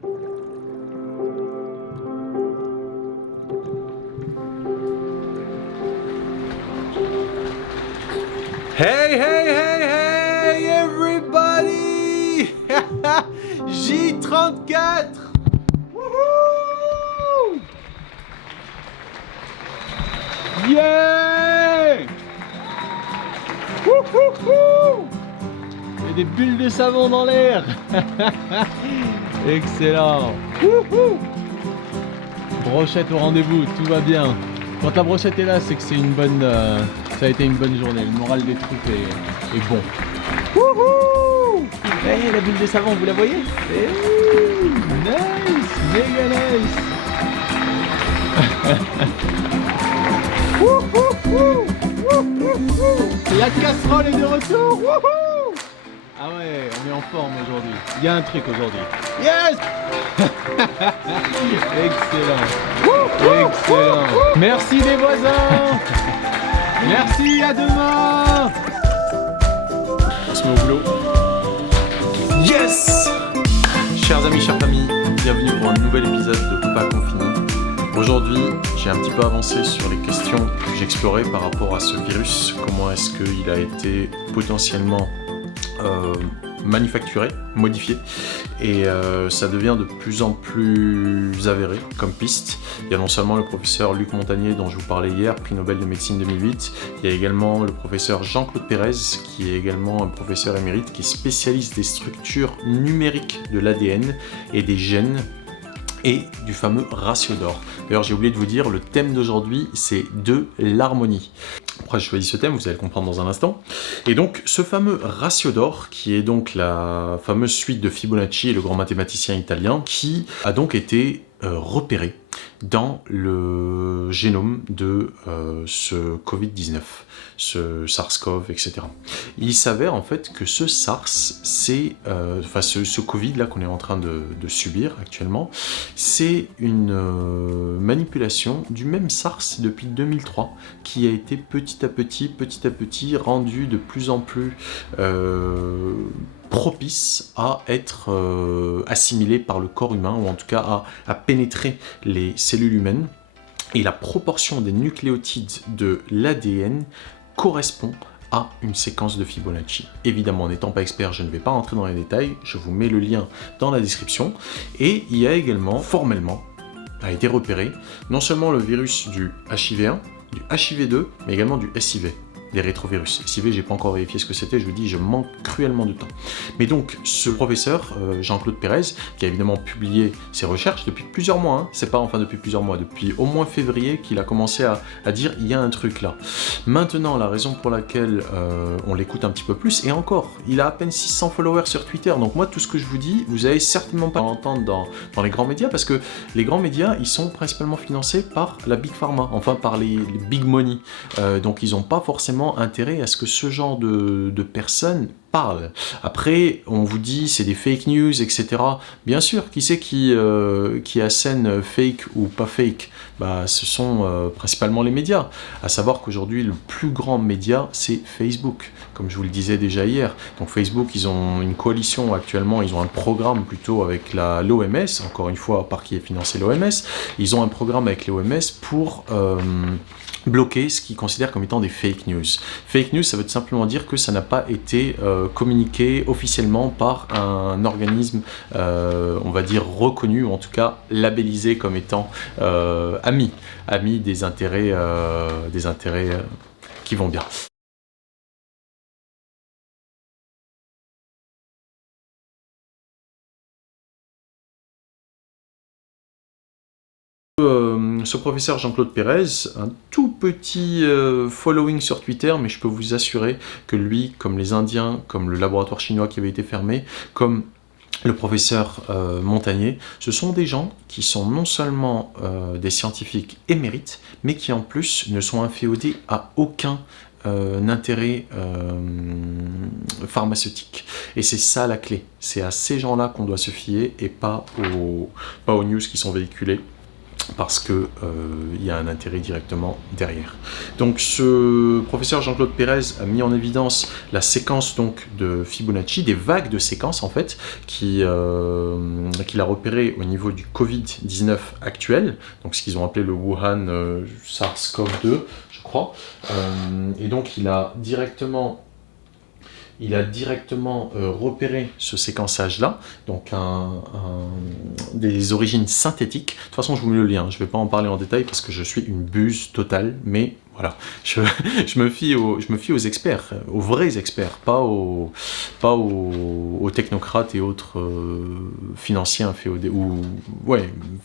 Hey, hey, hey, hey, everybody! J34! Wouhou! Yeah! Wouhouhou! Il y a des bulles de savon dans l'air! Excellent! Wouhou! Brochette au rendez-vous, tout va bien. Quand la brochette est là, c'est que c'est une bonne, ça a été une bonne journée. Le moral des troupes est bon. Wouhou! Hey, la bulle de savon, vous la voyez? Hey, nice, méga nice. Wouhou! La casserole est de retour. Wouhou! Ah ouais, on est en forme aujourd'hui. Il y a un truc aujourd'hui. Yes! Excellent. Excellent. Merci les voisins. Merci, à demain. On se met au boulot. Yes! Chers amis, chères familles, bienvenue pour un nouvel épisode de Papa Confini. Aujourd'hui, j'ai un petit peu avancé sur les questions que j'explorais par rapport à ce virus. Comment est-ce qu'il a été potentiellement manufacturé, modifié, et ça devient de plus en plus avéré comme piste. Il y a non seulement le professeur Luc Montagnier dont je vous parlais hier, prix Nobel de médecine 2008, il y a également le professeur Jean-Claude Pérez qui est également un professeur émérite qui spécialise des structures numériques de l'ADN et des gènes et du fameux ratio d'or. D'ailleurs, j'ai oublié de vous dire, le thème d'aujourd'hui, c'est de l'harmonie. Pourquoi j'ai choisi ce thème, vous allez le comprendre dans un instant. Et donc, ce fameux ratio d'or, qui est donc la fameuse suite de Fibonacci, le grand mathématicien italien, qui a donc été repéré dans le génome de ce Covid-19, ce SARS-CoV, etc. Il s'avère en fait que ce SARS, c'est, ce Covid là qu'on est en train de subir actuellement, c'est une manipulation du même SARS depuis 2003, qui a été petit à petit rendu de plus en plus propice à être assimilé par le corps humain, ou en tout cas à pénétrer les cellules humaines, et la proportion des nucléotides de l'ADN correspond à une séquence de Fibonacci. Évidemment, n'étant pas expert, je ne vais pas rentrer dans les détails, je vous mets le lien dans la description, et il y a également, formellement, a été repéré, non seulement le virus du HIV1, du HIV2, mais également du SIV. Des rétrovirus. SIV, j'ai pas encore vérifié ce que c'était, je vous dis, je manque cruellement de temps. Mais donc, ce professeur, Jean-Claude Pérez, qui a évidemment publié ses recherches depuis plusieurs mois, hein, c'est pas enfin depuis plusieurs mois, depuis au moins février qu'il a commencé à dire, il y a un truc là. Maintenant, la raison pour laquelle on l'écoute un petit peu plus, et encore, il a à peine 600 followers sur Twitter, donc moi, tout ce que je vous dis, vous allez certainement pas l'entendre dans les grands médias, parce que les grands médias, ils sont principalement financés par la Big Pharma, enfin par les Big Money, donc ils n'ont pas forcément intérêt à ce que ce genre de personnes parlent. Après, on vous dit c'est des fake news, etc. Bien sûr, qui c'est qui assène fake ou pas fake? Bah, ce sont principalement les médias. À savoir qu'aujourd'hui, le plus grand média, c'est Facebook, comme je vous le disais déjà hier. Donc Facebook, ils ont une coalition actuellement, ils ont un programme plutôt avec l'OMS, encore une fois, par qui est financé l'OMS. Ils ont un programme avec l'OMS pour bloquer ce qu'ils considèrent comme étant des fake news. Fake news, ça veut tout simplement dire que ça n'a pas été communiqué officiellement par un organisme, on va dire reconnu, ou en tout cas labellisé comme étant ami des intérêts qui vont bien. Ce professeur Jean-Claude Pérez, un tout petit following sur Twitter, mais je peux vous assurer que lui, comme les Indiens, comme le laboratoire chinois qui avait été fermé, comme le professeur Montagnier, ce sont des gens qui sont non seulement des scientifiques émérites, mais qui en plus ne sont inféodés à aucun intérêt pharmaceutique. Et c'est ça la clé. C'est à ces gens-là qu'on doit se fier et pas aux news qui sont véhiculées parce que il y a un intérêt directement derrière. Donc ce professeur Jean-Claude Pérez a mis en évidence la séquence donc de Fibonacci, des vagues de séquences en fait, qu'il a repéré au niveau du Covid-19 actuel, donc ce qu'ils ont appelé le Wuhan SARS-CoV-2, je crois. Et donc il a directement repéré ce séquençage-là, donc des origines synthétiques. De toute façon, je vous mets le lien, je ne vais pas en parler en détail parce que je suis une buse totale, mais voilà, je me fie aux experts, aux vrais experts, pas aux technocrates et autres financiers inféodés, ou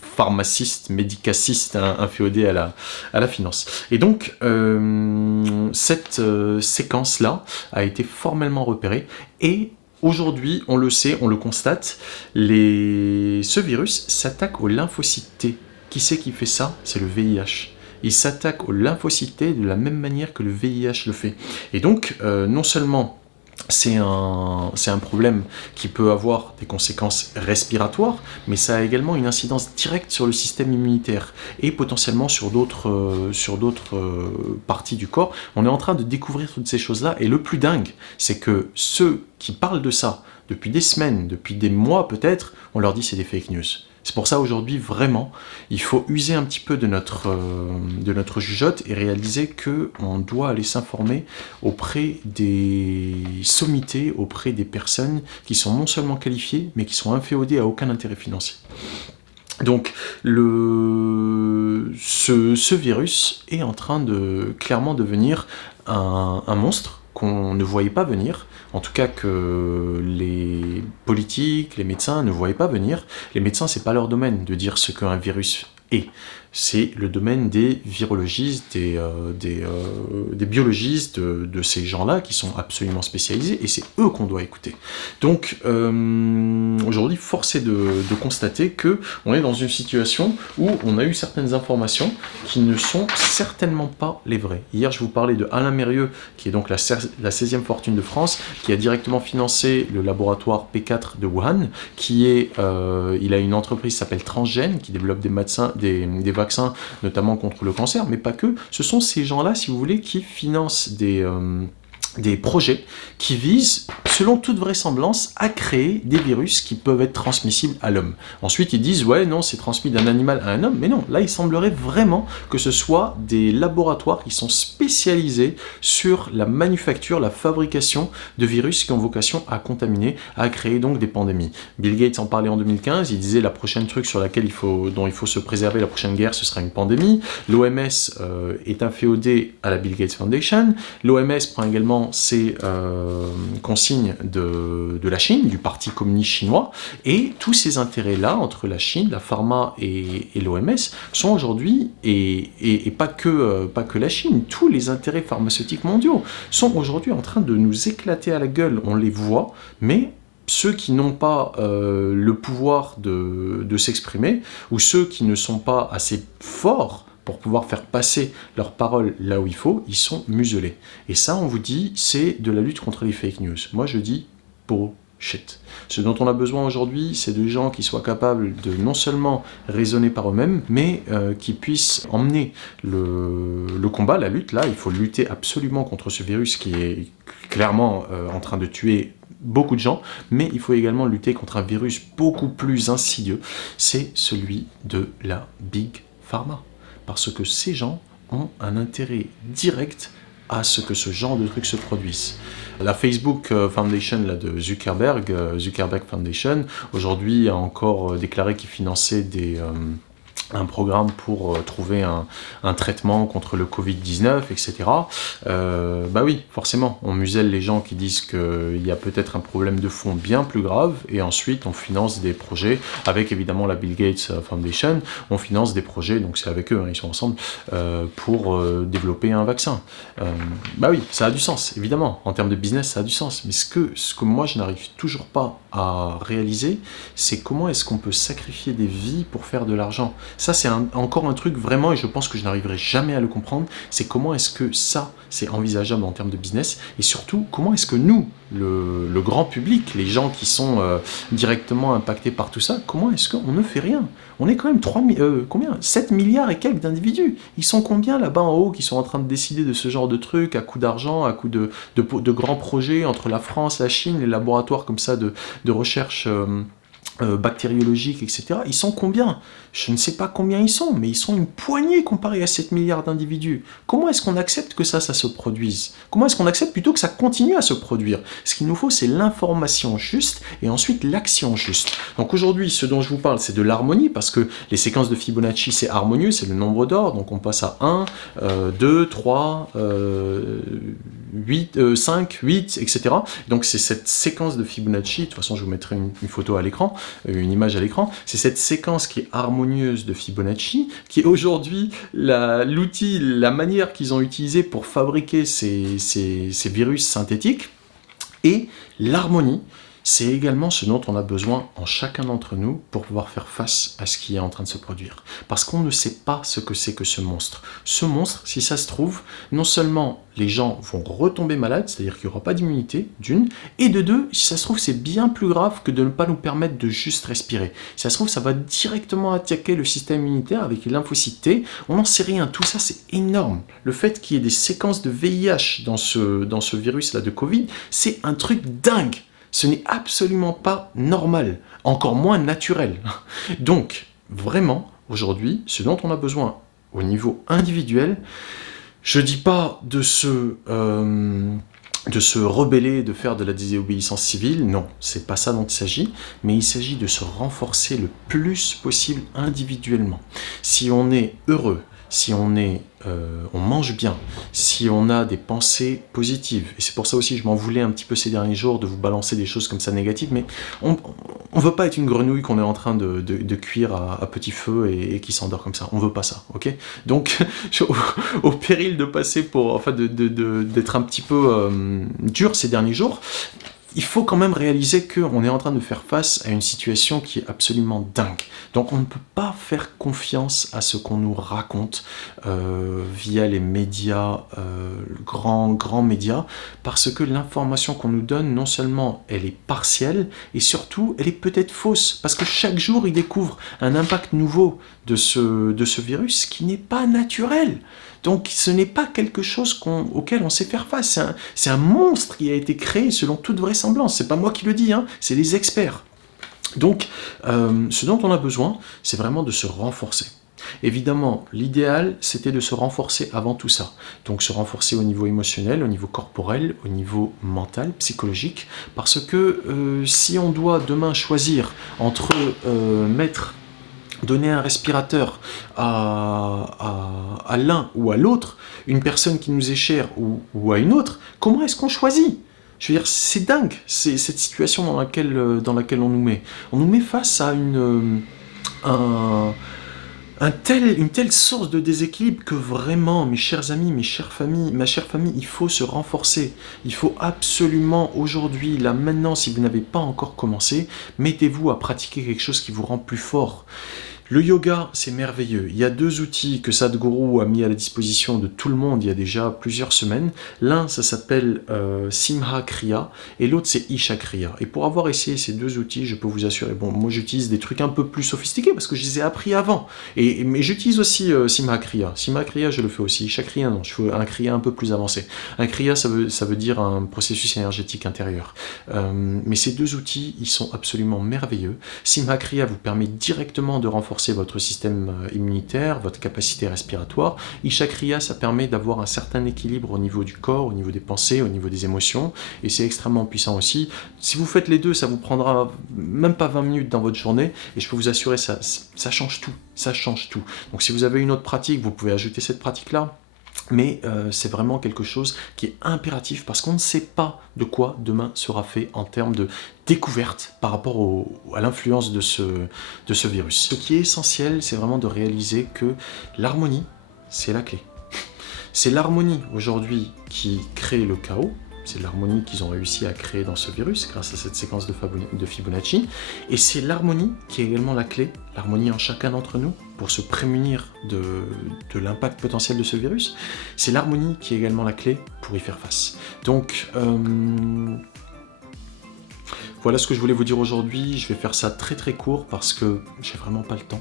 pharmacistes, médicacistes inféodés à la finance. Et donc, cette séquence-là a été formellement repérée, et aujourd'hui, on le sait, on le constate, ce virus s'attaque aux lymphocytes T. Qui c'est qui fait ça? C'est le VIH. Il s'attaque aux lymphocytes T de la même manière que le VIH le fait. Et donc, non seulement c'est un problème qui peut avoir des conséquences respiratoires, mais ça a également une incidence directe sur le système immunitaire et potentiellement sur d'autres parties du corps. On est en train de découvrir toutes ces choses-là, et le plus dingue, c'est que ceux qui parlent de ça depuis des semaines, depuis des mois peut-être, on leur dit c'est des fake news. C'est pour ça aujourd'hui, vraiment, il faut user un petit peu de notre jugeote et réaliser qu'on doit aller s'informer auprès des sommités, auprès des personnes qui sont non seulement qualifiées, mais qui sont inféodées à aucun intérêt financier. Donc, ce virus est en train de clairement devenir un monstre qu'on ne voyait pas venir, en tout cas que les politiques, les médecins ne voyaient pas venir. Les médecins, c'est pas leur domaine de dire ce qu'un virus est. C'est le domaine des virologistes, des biologistes, de ces gens-là qui sont absolument spécialisés, et c'est eux qu'on doit écouter. Donc, aujourd'hui, force est de constater qu'on est dans une situation où on a eu certaines informations qui ne sont certainement pas les vraies. Hier, je vous parlais de Alain Mérieux, qui est donc la 16e fortune de France, qui a directement financé le laboratoire P4 de Wuhan, il a une entreprise qui s'appelle Transgène, qui développe des vaccins, notamment contre le cancer, mais pas que. Ce sont ces gens-là, si vous voulez, qui financent des projets qui visent, selon toute vraisemblance, à créer des virus qui peuvent être transmissibles à l'homme. Ensuite, ils disent, ouais, non, c'est transmis d'un animal à un homme, mais non, là, il semblerait vraiment que ce soit des laboratoires qui sont spécialisés sur la manufacture, la fabrication de virus qui ont vocation à contaminer, à créer donc des pandémies. Bill Gates en parlait en 2015, il disait la prochaine truc sur laquelle dont il faut se préserver, la prochaine guerre, ce sera une pandémie. L'OMS est inféodée à la Bill Gates Foundation. L'OMS prend également ces consignes de la Chine, du Parti communiste chinois, et tous ces intérêts-là entre la Chine, la pharma et l'OMS sont aujourd'hui, et pas que la Chine, tous les intérêts pharmaceutiques mondiaux sont aujourd'hui en train de nous éclater à la gueule. On les voit, mais ceux qui n'ont pas le pouvoir de s'exprimer, ou ceux qui ne sont pas assez forts pour pouvoir faire passer leurs paroles là où il faut, ils sont muselés. Et ça, on vous dit, c'est de la lutte contre les fake news. Moi, je dis bullshit. Ce dont on a besoin aujourd'hui, c'est de gens qui soient capables de non seulement raisonner par eux-mêmes, mais qui puissent emmener le combat, la lutte. Là, il faut lutter absolument contre ce virus qui est clairement en train de tuer beaucoup de gens, mais il faut également lutter contre un virus beaucoup plus insidieux, c'est celui de la Big Pharma. Parce que ces gens ont un intérêt direct à ce que ce genre de trucs se produisent. La Facebook Foundation là, de Zuckerberg Foundation, aujourd'hui a encore déclaré qu'il finançait un programme pour trouver un traitement contre le Covid-19, etc. Bah oui, forcément, on muselle les gens qui disent qu'il y a peut-être un problème de fond bien plus grave, et ensuite on finance des projets, avec évidemment la Bill Gates Foundation, on finance des projets, donc c'est avec eux, hein, ils sont ensemble, pour développer un vaccin. Bah oui, ça a du sens, évidemment, en termes de business, ça a du sens, mais ce que moi je n'arrive toujours pas à réaliser, c'est comment est-ce qu'on peut sacrifier des vies pour faire de l'argent. Ça, c'est encore un truc vraiment, et je pense que je n'arriverai jamais à le comprendre, c'est comment est-ce que ça, c'est envisageable en termes de business, et surtout, comment est-ce que nous, le grand public, les gens qui sont directement impactés par tout ça, comment est-ce qu'on ne fait rien? On est quand même 7 milliards et quelques d'individus. Ils sont combien là-bas en haut qui sont en train de décider de ce genre de trucs, à coup d'argent, à coup de grands projets entre la France, la Chine, les laboratoires comme ça de recherche bactériologique, etc. Ils sont combien? Je ne sais pas combien ils sont, mais ils sont une poignée comparés à 7 milliards d'individus. Comment est-ce qu'on accepte que ça se produise? Comment est-ce qu'on accepte plutôt que ça continue à se produire? Ce qu'il nous faut, c'est l'information juste et ensuite l'action juste. Donc aujourd'hui, ce dont je vous parle, c'est de l'harmonie, parce que les séquences de Fibonacci, c'est harmonieux, c'est le nombre d'or, donc on passe à 1, 2, 3, 8, 5, 8, etc. Donc c'est cette séquence de Fibonacci, de toute façon je vous mettrai une photo à l'écran, une image à l'écran, c'est cette séquence qui est harmonieuse de Fibonacci, qui est aujourd'hui l'outil, la manière qu'ils ont utilisé pour fabriquer ces virus synthétiques. Et l'harmonie, c'est également ce dont on a besoin en chacun d'entre nous pour pouvoir faire face à ce qui est en train de se produire. Parce qu'on ne sait pas ce que c'est que ce monstre. Ce monstre, si ça se trouve, non seulement les gens vont retomber malades, c'est-à-dire qu'il n'y aura pas d'immunité, d'une, et de deux, si ça se trouve, c'est bien plus grave que de ne pas nous permettre de juste respirer. Si ça se trouve, ça va directement attaquer le système immunitaire avec les lymphocytes T. On n'en sait rien. Tout ça, c'est énorme. Le fait qu'il y ait des séquences de VIH dans ce virus-là de Covid, c'est un truc dingue. Ce n'est absolument pas normal, encore moins naturel. Donc, vraiment, aujourd'hui, ce dont on a besoin au niveau individuel, je ne dis pas de se rebeller, de faire de la désobéissance civile, non, c'est pas ça dont il s'agit, mais il s'agit de se renforcer le plus possible individuellement. Si on est heureux, si on mange bien, si on a des pensées positives, et c'est pour ça aussi je m'en voulais un petit peu ces derniers jours de vous balancer des choses comme ça négatives, mais on veut pas être une grenouille qu'on est en train de cuire à petit feu et qui s'endort comme ça, on veut pas ça, ok? Donc au péril de passer d'être un petit peu dur ces derniers jours, il faut quand même réaliser qu'on est en train de faire face à une situation qui est absolument dingue. Donc on ne peut pas faire confiance à ce qu'on nous raconte via les médias, grands médias, parce que l'information qu'on nous donne, non seulement elle est partielle, et surtout elle est peut-être fausse, parce que chaque jour ils découvrent un impact nouveau de ce virus qui n'est pas naturel. Donc ce n'est pas quelque chose auquel on sait faire face. C'est un monstre qui a été créé selon toute vraisemblance. C'est pas moi qui le dis, hein, c'est les experts. Donc ce dont on a besoin, c'est vraiment de se renforcer. Évidemment, l'idéal, c'était de se renforcer avant tout ça. Donc se renforcer au niveau émotionnel, au niveau corporel, au niveau mental, psychologique. Parce que si on doit demain choisir entre donner un respirateur à l'un ou à l'autre, une personne qui nous est chère ou à une autre, comment est-ce qu'on choisit? Je veux dire, c'est dingue, c'est cette situation dans laquelle on nous met. On nous met face à une telle source de déséquilibre que vraiment, mes chers amis, ma chère famille, il faut se renforcer. Il faut absolument aujourd'hui, là maintenant, si vous n'avez pas encore commencé, mettez-vous à pratiquer quelque chose qui vous rend plus fort. Le yoga, c'est merveilleux. Il y a 2 outils que Sadhguru a mis à la disposition de tout le monde il y a déjà plusieurs semaines. L'un, ça s'appelle Simha Kriya et l'autre, c'est Isha Kriya. Et pour avoir essayé ces 2 outils, je peux vous assurer, bon, moi j'utilise des trucs un peu plus sophistiqués parce que je les ai appris avant. Mais j'utilise aussi Simha Kriya. Simha Kriya, je le fais aussi. Isha Kriya, non, je fais un Kriya un peu plus avancé. Un Kriya, ça veut dire un processus énergétique intérieur. Mais ces 2 outils, ils sont absolument merveilleux. Simha Kriya vous permet directement de renforcer votre système immunitaire, votre capacité respiratoire. Isha Kriya, ça permet d'avoir un certain équilibre au niveau du corps, au niveau des pensées, au niveau des émotions, et c'est extrêmement puissant aussi. Si vous faites les 2, ça vous prendra même pas 20 minutes dans votre journée, et je peux vous assurer, ça change tout, ça change tout. Donc si vous avez une autre pratique, vous pouvez ajouter cette pratique-là, mais c'est vraiment quelque chose qui est impératif parce qu'on ne sait pas de quoi demain sera fait en termes de découverte par rapport à l'influence de ce virus. Ce qui est essentiel, c'est vraiment de réaliser que l'harmonie, c'est la clé. C'est l'harmonie aujourd'hui qui crée le chaos, C'est l'harmonie qu'ils ont réussi à créer dans ce virus grâce à cette séquence de Fibonacci. Et c'est l'harmonie qui est également la clé, l'harmonie en chacun d'entre nous, pour se prémunir de l'impact potentiel de ce virus. C'est l'harmonie qui est également la clé pour y faire face. Donc, voilà ce que je voulais vous dire aujourd'hui. Je vais faire ça très très court parce que j'ai vraiment pas le temps.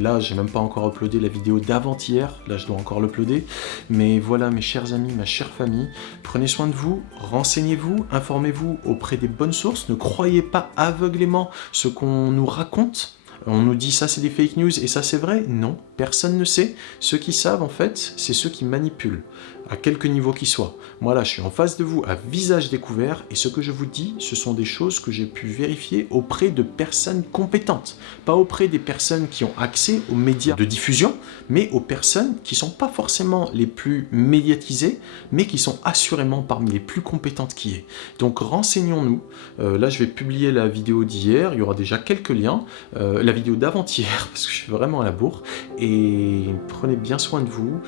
Là, j'ai même pas encore uploadé la vidéo d'avant-hier. Là, je dois encore l'uploader. Mais voilà, mes chers amis, ma chère famille, prenez soin de vous, renseignez-vous, informez-vous auprès des bonnes sources. Ne croyez pas aveuglément ce qu'on nous raconte. On nous dit ça c'est des fake news et ça c'est vrai. Non, personne ne sait. Ceux qui savent en fait, c'est ceux qui manipulent, à quelque niveau qu'ils soient. Moi là, je suis en face de vous à visage découvert et ce que je vous dis, ce sont des choses que j'ai pu vérifier auprès de personnes compétentes. Pas auprès des personnes qui ont accès aux médias de diffusion, mais aux personnes qui ne sont pas forcément les plus médiatisées, mais qui sont assurément parmi les plus compétentes qui est. Donc renseignons-nous. Là, je vais publier la vidéo d'hier, il y aura déjà quelques liens. La vidéo d'avant-hier, parce que je suis vraiment à la bourre, et prenez bien soin de vous.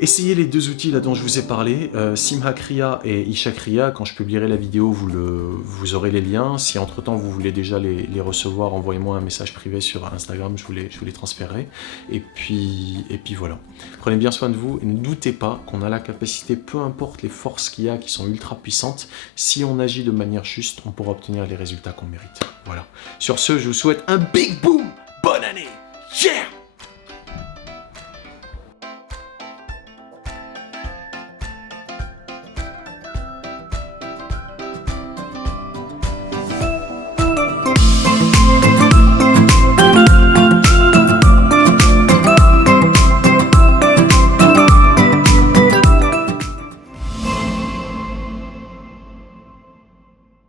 Essayez les deux outils là dont je vous ai parlé, Simhakriya et Ishakriya. Quand je publierai la vidéo, vous aurez les liens. Si entre-temps vous voulez déjà les recevoir, envoyez-moi un message privé sur Instagram, je vous les transférerai. Et puis voilà. Prenez bien soin de vous et ne doutez pas qu'on a la capacité, peu importe les forces qu'il y a qui sont ultra puissantes, si on agit de manière juste, on pourra obtenir les résultats qu'on mérite. Voilà. Sur ce, je vous souhaite un big boom. Bonne année!